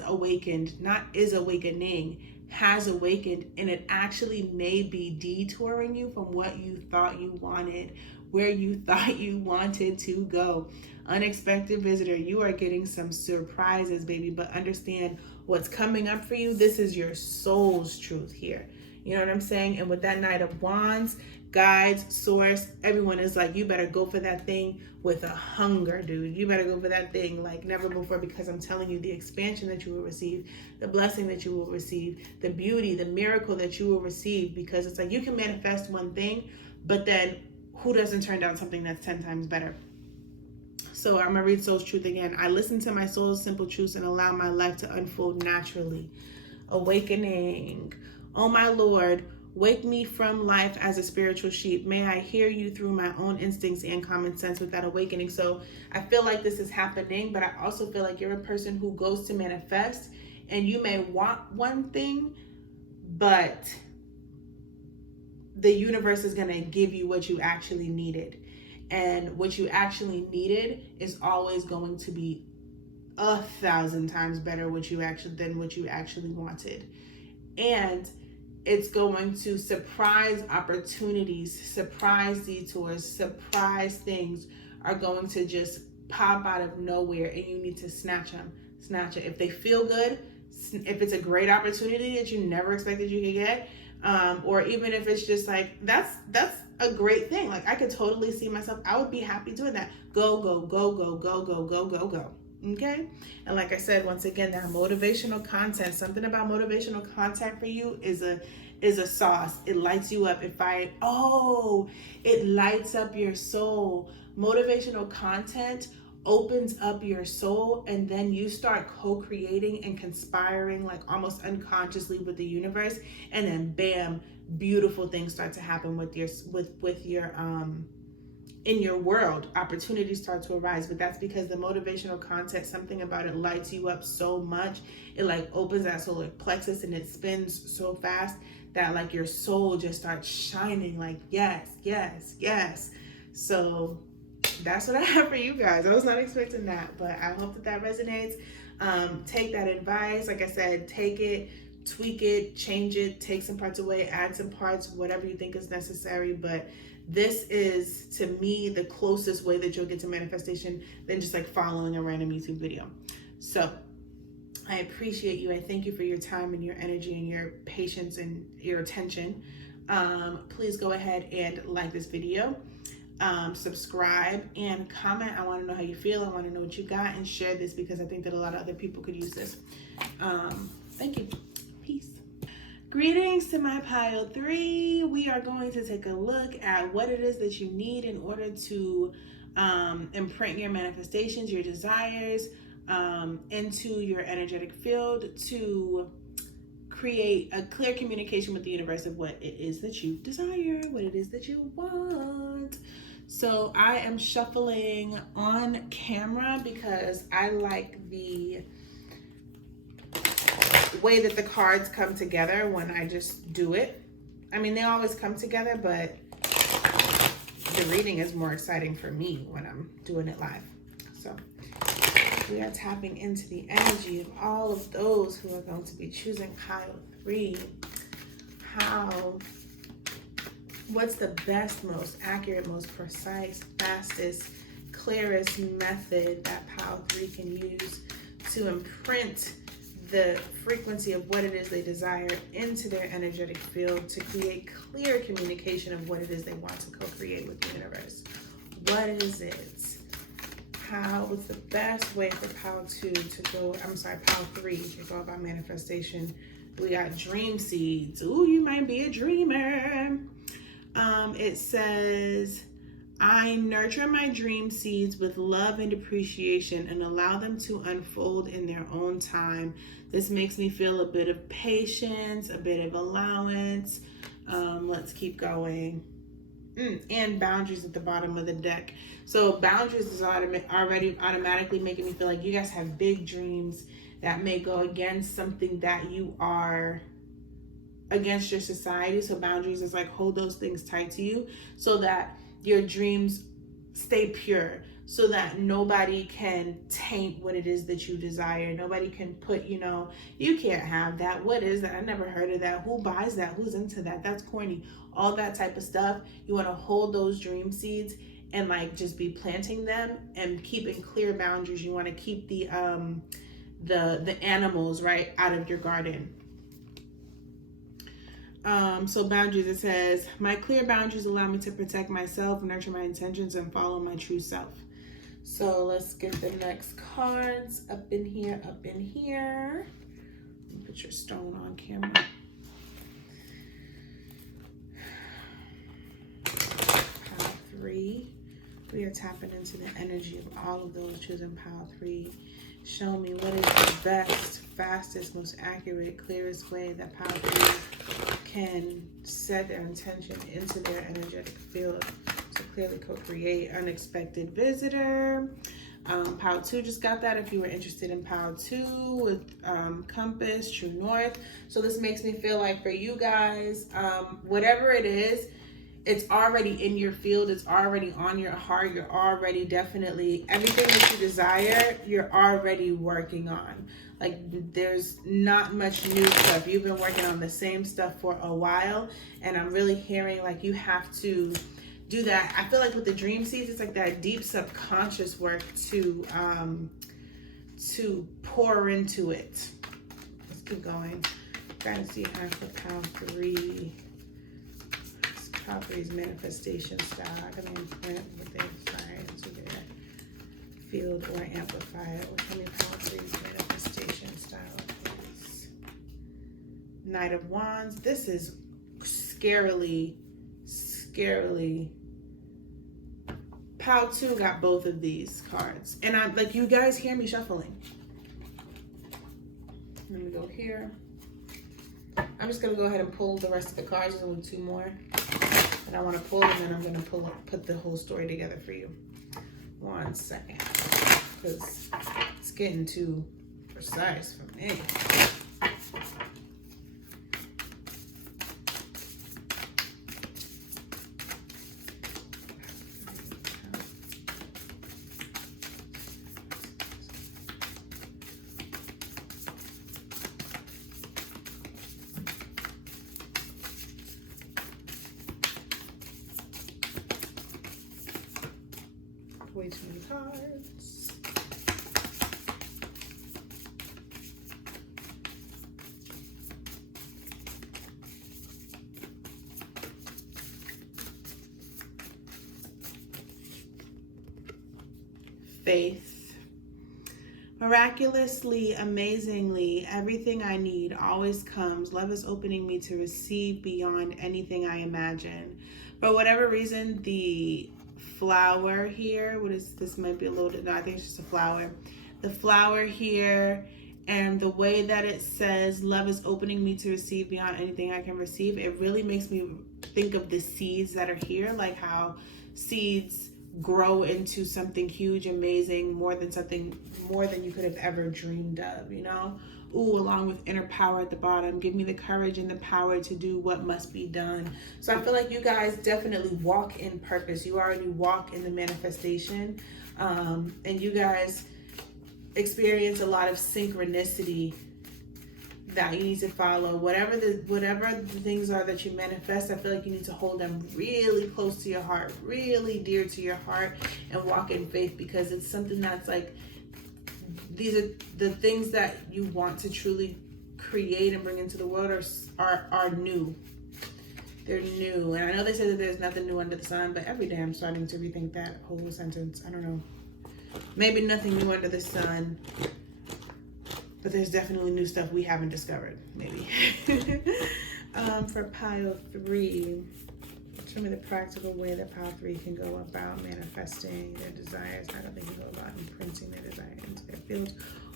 awakened, not is awakening, has awakened, and it actually may be detouring you from what you thought you wanted, where you thought you wanted to go. Unexpected visitor, you are getting some surprises, baby, but understand what's coming up for you. This is your soul's truth here. You know what I'm saying? And with that Knight of Wands, guides, source, everyone is like, you better go for that thing with a hunger, dude. You better go for that thing like never before, because I'm telling you, the expansion that you will receive, the blessing that you will receive, the beauty, the miracle that you will receive, because it's like you can manifest one thing, but then who doesn't turn down something that's 10 times better? So I'm gonna read Soul's Truth again. I listen to my soul's simple truths and allow my life to unfold naturally. Awakening. Oh my Lord, wake me from life as a spiritual sheep. May I hear you through my own instincts and common sense with that awakening. So I feel like this is happening, but I also feel like you're a person who goes to manifest, and you may want one thing, but the universe is gonna give you what you actually needed. And what you actually needed is always going to be 1,000 times better than what you actually wanted. And it's going to surprise opportunities, surprise detours, surprise things are going to just pop out of nowhere, and you need to snatch them. Snatch it. If they feel good, if it's a great opportunity that you never expected you could get, or even if it's just like, that's a great thing. Like, I could totally see myself, I would be happy doing that. Go, go, go, go, go, go, go, go, go. Okay? And like I said, once again, that motivational content, something about motivational content for you is a sauce. It lights you up. It lights up your soul motivational content opens up your soul, and then you start co-creating and conspiring like almost unconsciously with the universe, and then bam, beautiful things start to happen with your in your world. Opportunities start to arise. But that's because the motivational content, something about it lights you up so much. It like opens that solar plexus and it spins so fast that like your soul just starts shining like yes, yes, yes. So that's what I have for you guys. I was not expecting that, but I hope that that resonates. Take that advice. Like I said, take it, tweak it, change it, take some parts away, add some parts, whatever you think is necessary. But this is, to me, the closest way that you'll get to manifestation than just like following a random YouTube video. So I appreciate you. I thank you for your time and your energy and your patience and your attention. Please go ahead and like this video. Subscribe and comment. I want to know how you feel. I want to know what you got, and share this because I think that a lot of other people could use this. Thank you. Peace. Greetings to my pile 3. We are going to take a look at what it is that you need in order to imprint your manifestations, your desires into your energetic field, to create a clear communication with the universe of what it is that you desire, what it is that you want. So I am shuffling on camera because I like the way that the cards come together when I just do it. I mean, they always come together, but the reading is more exciting for me when I'm doing it live. So we are tapping into the energy of all of those who are going to be choosing pile 3. What's the best, most accurate, most precise, fastest, clearest method that pile 3 can use to imprint the frequency of what it is they desire into their energetic field, to create clear communication of what it is they want to co-create with the universe? What is it? What's the best way for pile 3 to go about manifestation? We got dream seeds. Ooh, you might be a dreamer. It says, I nurture my dream seeds with love and appreciation and allow them to unfold in their own time. This makes me feel a bit of patience, a bit of allowance. Let's keep going. And boundaries at the bottom of the deck. So boundaries is already automatically making me feel like you guys have big dreams that may go against something that you are against your society. So boundaries is like, hold those things tight to you so that your dreams stay pure, so that nobody can taint what it is that you desire. Nobody can put, you can't have that. What is that? I never heard of that. Who buys that? Who's into that? That's corny. All that type of stuff. You want to hold those dream seeds and like just be planting them and keeping clear boundaries. You want to keep the animals right out of your garden. So boundaries, it says, my clear boundaries allow me to protect myself, nurture my intentions, and follow my true self. So let's get the next cards up in here. Put your stone on camera. Pile 3. We are tapping into the energy of all of those choosing pile 3. Show me what is the best, fastest, most accurate, clearest way that pile 3 can set their intention into their energetic field to clearly co-create. Unexpected visitor. Pile 2 just got that. If you were interested in pile 2 with compass, true north. So this makes me feel like for you guys, whatever it is, it's already in your field. It's already on your heart. You're already definitely, everything that you desire, you're already working on. Like there's not much new stuff. You've been working on the same stuff for a while. And I'm really hearing like you have to do that. I feel like with the dream seeds, it's like that deep subconscious work to pour into it. Let's keep going. Trying to see how for pile 3. Pile 3's manifestation style. I can imprint what they desire into their field or amplify it. Tell me pile 3's manifestation style, please. Knight of Wands. This is scarily Pile 2 got both of these cards. And I'm like, you guys hear me shuffling. Let me go here. I'm just gonna go ahead and pull the rest of the cards. There's only 2 more. And I want to pull, and then I'm gonna put the whole story together for you. 1 second. Because it's getting too precise for me. Way too many cards. Faith. Miraculously, amazingly, everything I need always comes. Love is opening me to receive beyond anything I imagine. For whatever reason, the flower here, what is this? Might be a little, no, I think it's just a flower. The flower here, and the way that it says love is opening me to receive beyond anything I can receive, it really makes me think of the seeds that are here, like how seeds grow into something huge, amazing, more than you could have ever dreamed of, you know. Ooh, along with inner power at the bottom, give me the courage and the power to do what must be done. So I feel like you guys definitely walk in purpose. You already walk in the manifestation, and you guys experience a lot of synchronicity that you need to follow. Whatever the things are that you manifest, I feel like you need to hold them really close to your heart, really dear to your heart, and walk in faith, because it's something that's like, these are the things that you want to truly create and bring into the world are new. They're new. And I know they say that there's nothing new under the sun, but every day I'm starting to rethink that whole sentence. I don't know. Maybe nothing new under the sun, but there's definitely new stuff we haven't discovered, maybe. For pile 3, show me the practical way that pile 3 can go about manifesting their desires. I don't think you go about imprinting their desire into their fields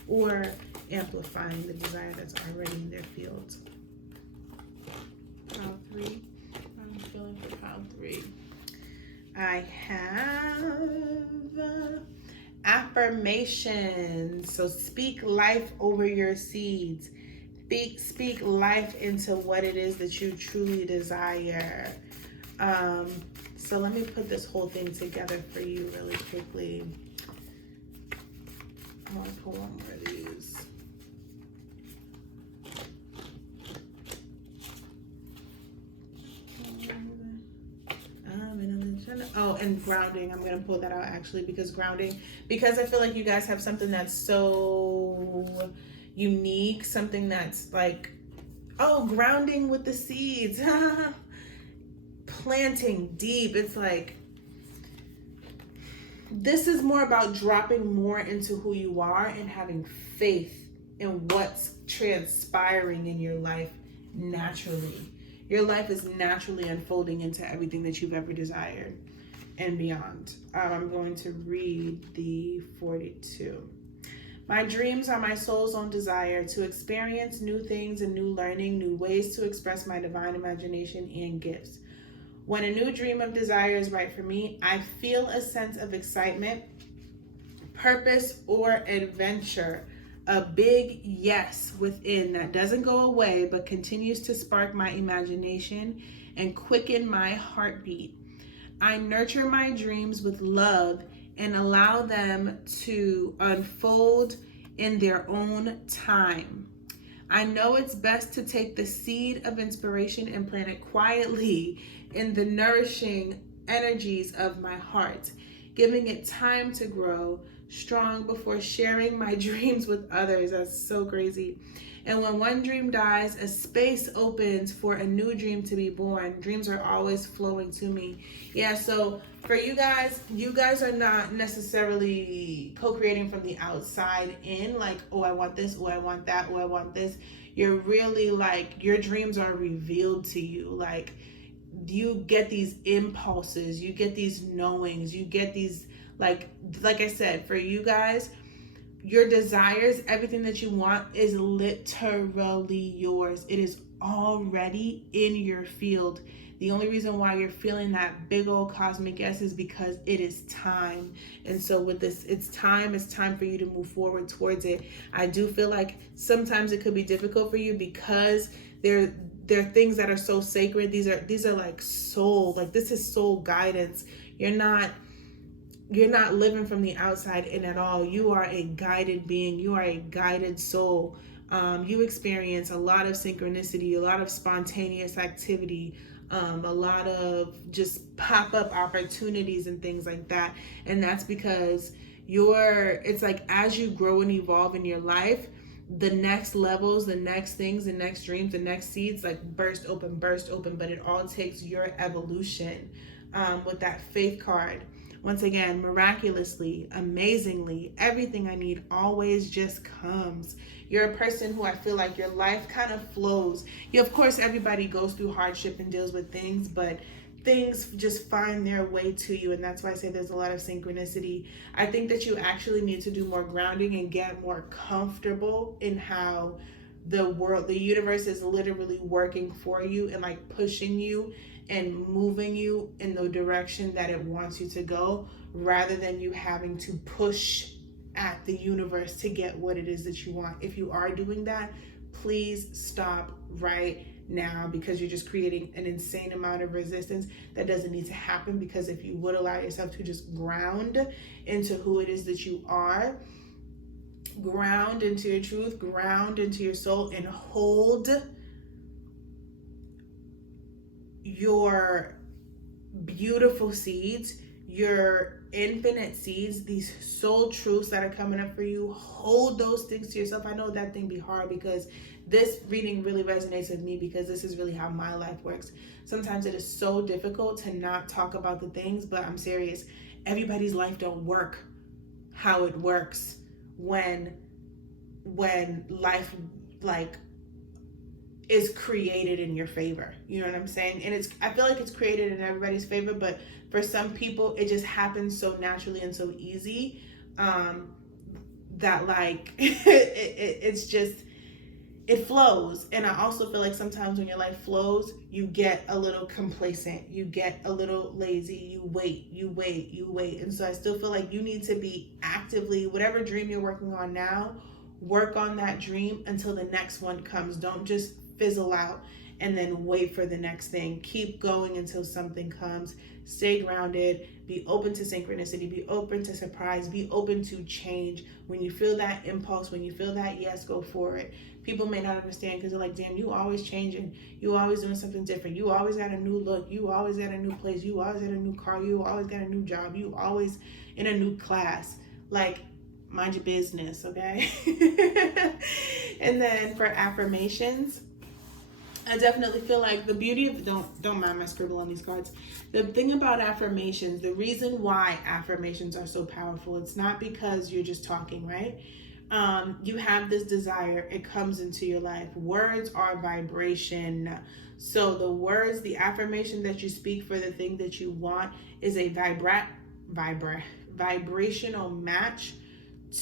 or amplifying the desire that's already in their fields. Pile 3. I'm feeling for pile 3. I have affirmations. So speak life over your seeds. Speak life into what it is that you truly desire. So let me put this whole thing together for you really quickly. I want to pull one more of these. Oh, and grounding. I'm going to pull that out actually, because I feel like you guys have something that's so unique, something that's like, oh, grounding with the seeds. Planting deep. It's like, this is more about dropping more into who you are and having faith in what's transpiring in your life naturally. Your life is naturally unfolding into everything that you've ever desired and beyond. I'm going to read the 42. My dreams are my soul's own desire to experience new things and new learning, new ways to express my divine imagination and gifts. When a new dream of desire is right for me, I feel a sense of excitement, purpose, or adventure. A big yes within that doesn't go away, but continues to spark my imagination and quicken my heartbeat. I nurture my dreams with love and allow them to unfold in their own time. I know it's best to take the seed of inspiration and plant it quietly in the nourishing energies of my heart, giving it time to grow strong before sharing my dreams with others. That's so crazy. And when one dream dies, a space opens for a new dream to be born. Dreams are always flowing to me. Yeah, so for you guys are not necessarily co-creating from the outside in, like, oh, I want this, oh, I want that, oh, I want this. You're really like, your dreams are revealed to you. Like, you get these impulses, you get these knowings, you get these, like I said, for you guys, your desires, everything that you want is literally yours. It is already in your field. The only reason why you're feeling that big old cosmic yes is because it is time. And so with this, it's time for you to move forward towards it. I do feel like sometimes it could be difficult for you because there are things that are so sacred. These are like soul, like this is soul guidance. You're not living from the outside in at all. You are a guided being. You are a guided soul. You experience a lot of synchronicity, a lot of spontaneous activity, a lot of just pop-up opportunities and things like that. And that's because it's like as you grow and evolve in your life, the next levels, the next things, the next dreams, the next seeds like burst open, but it all takes your evolution. With that faith card, once again, miraculously, amazingly, everything I need always just comes. You're a person who I feel like your life kind of flows. Of course, everybody goes through hardship and deals with things, but things just find their way to you. And that's why I say there's a lot of synchronicity. I think that you actually need to do more grounding and get more comfortable in how the universe is literally working for you and like pushing you and moving you in the direction that it wants you to go, rather than you having to push at the universe to get what it is that you want. If you are doing that, please stop right now, because you're just creating an insane amount of resistance that doesn't need to happen. Because if you would allow yourself to just ground into who it is that you are, ground into your truth, ground into your soul, and hold your beautiful seeds, your infinite seeds, these soul truths that are coming up for you, hold those things to yourself. I know that thing be hard, because this reading really resonates with me, because this is really how my life works. Sometimes it is so difficult to not talk about the things, but I'm serious. Everybody's life don't work how it works when life like is created in your favor. You know what I'm saying? And I feel like it's created in everybody's favor, but for some people it just happens so naturally and so easy that like it's just, it flows. And I also feel like sometimes when your life flows, you get a little complacent, you get a little lazy, you wait. And so I still feel like you need to be actively, whatever dream you're working on now, work on that dream until the next one comes. Don't just fizzle out and then wait for the next thing. Keep going until something comes. Stay grounded, be open to synchronicity, be open to surprise, be open to change. When you feel that impulse, when you feel that yes, go for it. People may not understand because they're like, damn, you always changing, you always doing something different, you always got a new look, you always got a new place, you always got a new car, you always got a new job, you always in a new class. Like, mind your business, okay? And then for affirmations, I definitely feel like the beauty of, don't mind my scribble on these cards. The thing about affirmations, the reason why affirmations are so powerful, it's not because you're just talking, right? You have this desire, it comes into your life. Words are vibration. So the words, the affirmation that you speak for the thing that you want is a vibrational match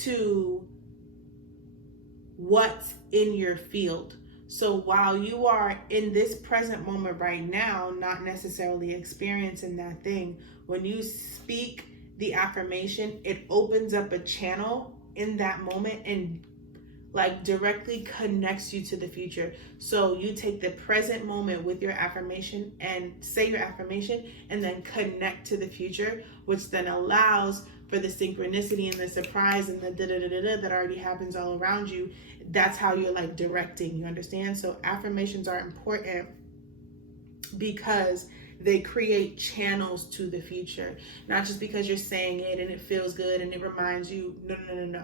to what's in your field. So while you are in this present moment right now, not necessarily experiencing that thing, when you speak the affirmation, it opens up a channel in that moment and like directly connects you to the future. So you take the present moment with your affirmation and say your affirmation and then connect to the future, which then allows for the synchronicity and the surprise and the da-da-da-da-da that already happens all around you. That's how you're like directing, you understand? So affirmations are important because they create channels to the future, not just because you're saying it and it feels good and it reminds you. No.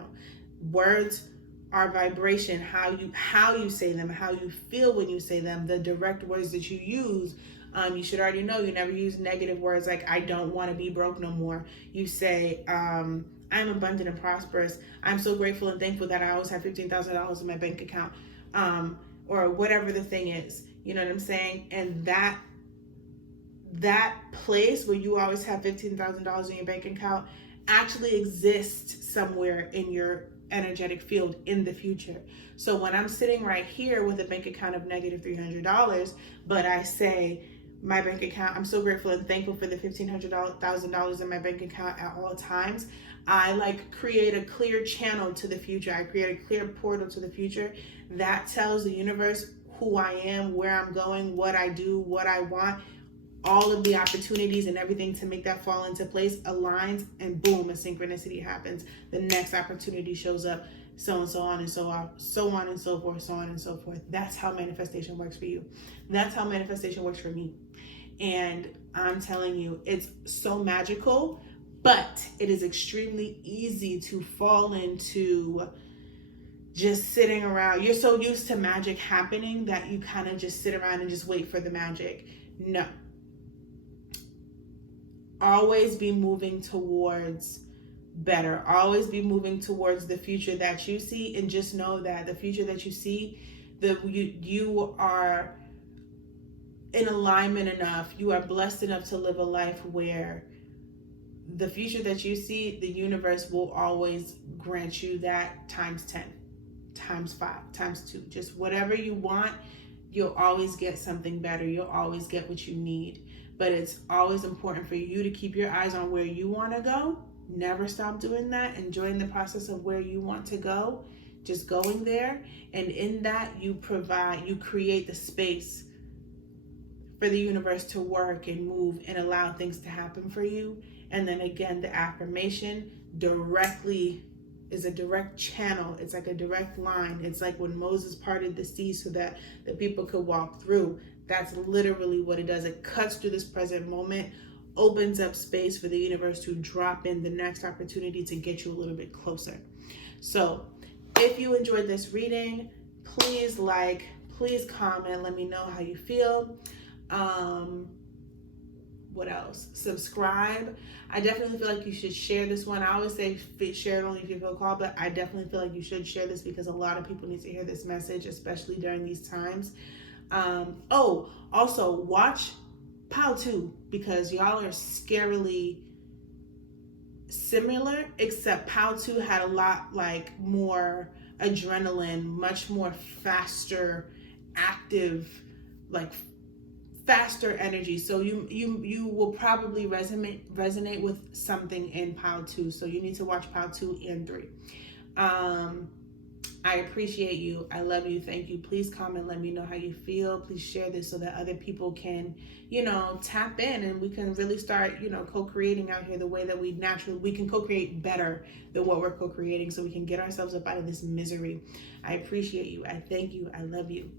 Words are vibration. How you say them, how you feel when you say them, the direct words that you use. You should already know you never use negative words like I don't want to be broke no more. You say I'm abundant and prosperous. I'm so grateful and thankful that I always have $15,000 in my bank account, or whatever the thing is. You know what I'm saying? And that that place where you always have $15,000 in your bank account actually exists somewhere in your energetic field in the future. So when I'm sitting right here with a bank account of negative $300, but I say, my bank account, I'm so grateful and thankful for the $1,500 in my bank account at all times. I like create a clear channel to the future. I create a clear portal to the future that tells the universe who I am, where I'm going, what I do, what I want. All of the opportunities and everything to make that fall into place aligns, and boom, a synchronicity happens. The next opportunity shows up, so and so on and so on, so on and so forth, so on and so forth. That's how manifestation works for you. That's how manifestation works for me. And I'm telling you, it's so magical, but it is extremely easy to fall into just sitting around. You're so used to magic happening that you kind of just sit around and just wait for the magic. No. Always be moving towards better. Always be moving towards the future that you see, and just know that the future that you see, you are in alignment enough, you are blessed enough to live a life where the future that you see, the universe will always grant you that times 10, times 5, times 2. Just whatever you want, you'll always get something better. You'll always get what you need. But it's always important for you to keep your eyes on where you want to go. Never stop doing that. Enjoying the process of where you want to go. Just going there. And in that, you create the space for the universe to work and move and allow things to happen for you. And then again, the affirmation directly is a direct channel. It's like a direct line. It's like when Moses parted the sea so that the people could walk through. That's literally what it does. It cuts through this present moment, opens up space for the universe to drop in the next opportunity to get you a little bit closer. So if you enjoyed this reading, please please comment, let me know how you feel. What else? Subscribe. I definitely feel like you should share this one. I always say share it only if you feel called, but I definitely feel like you should share this because a lot of people need to hear this message, especially during these times. Also watch POW 2 because y'all are scarily similar, except POW 2 had a lot more adrenaline, much more faster, active, faster energy. So you will probably resonate with something in POW 2. So you need to watch POW 2 and 3. I appreciate you. I love you. Thank you. Please comment. Let me know how you feel. Please share this so that other people can, tap in and we can really start, co-creating out here the way that we can co-create better than what we're co-creating so we can get ourselves up out of this misery. I appreciate you. I thank you. I love you.